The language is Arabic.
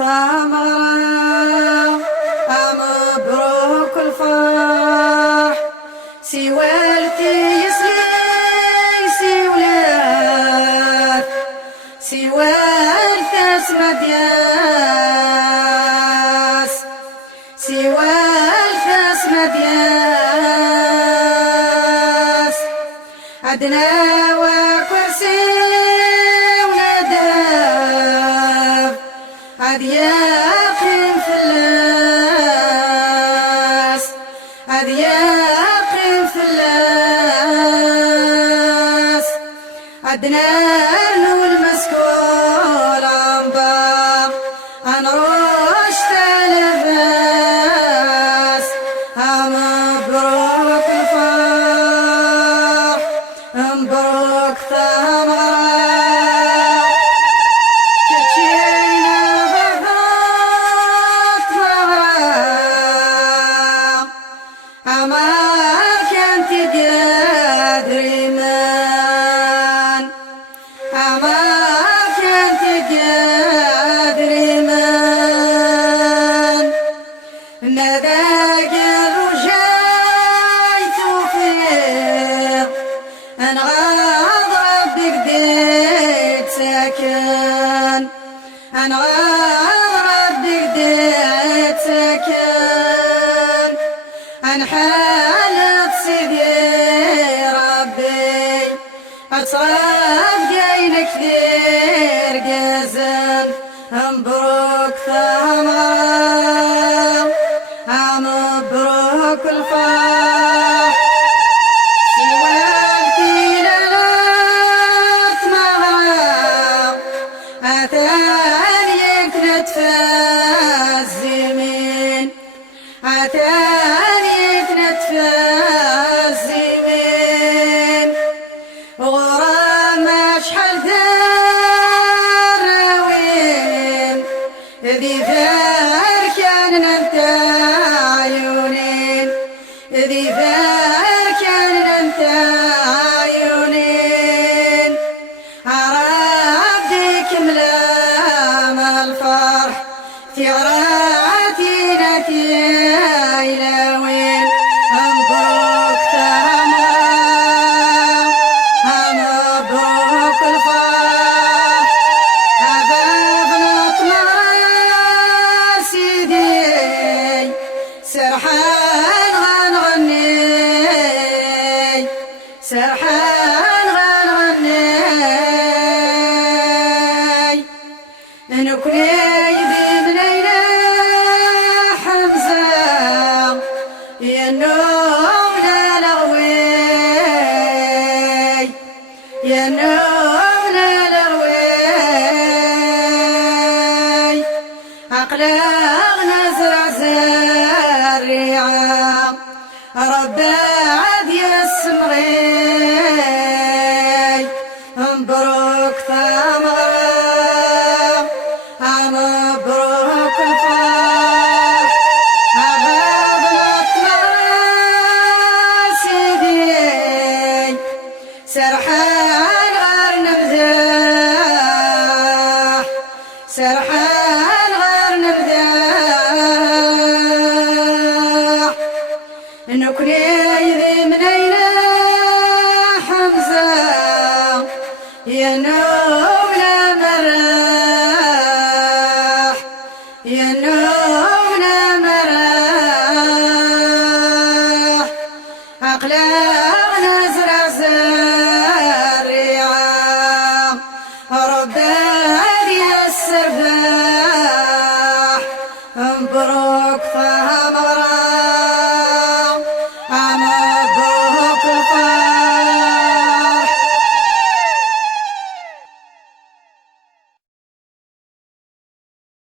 ثمرة مبروك الفرح سوالتي سولات سوالت اسمد ياس سوالت اسمد ياس عدنا وكرسي ونداف عد يقين في اللاس عد يقين في اللاس عدنا له المسكول عنبر انروش تلباس مبروك الفرح مبروك ثمرة كتشينا بضغط مغرام عماك انت قادري من عماك انت قادري من نداق الرجاي توفيق انغاض ربك ديت ساكن انغاض ربك ديت ساكن عن حالة سيدي ربي اتصرف جاين كثير قزم مبروك ثمرة مبروك الفرح سوالتي ليلة مغرب عتانيك نتفاز يمين عتانيك نتفاز يمين غرام اشحال دراوين ذي ثار كان انت عيونين ذي ثار كان انت عيونين عرفتك ملام الفرح ثغراتي إلى وين مبروك ثمرة مبروك الفرح أباب نطمع سيدي سرحان غنغني سرحان غنغني نكني ذي منينا حمزة يا النوم لا لغوي يا النوم لا لغوي عقلاغنا زرع زريعة ربا عاد يسمغي مبروك ثمرة مبروك الفرح أباب نطمع سيدي سرحان غير نمدح سرحان غير نمدح نكني ذي منينا حمزة يا نوم لا مراح يا نوم لا مراح عقلاغنا زرع زرع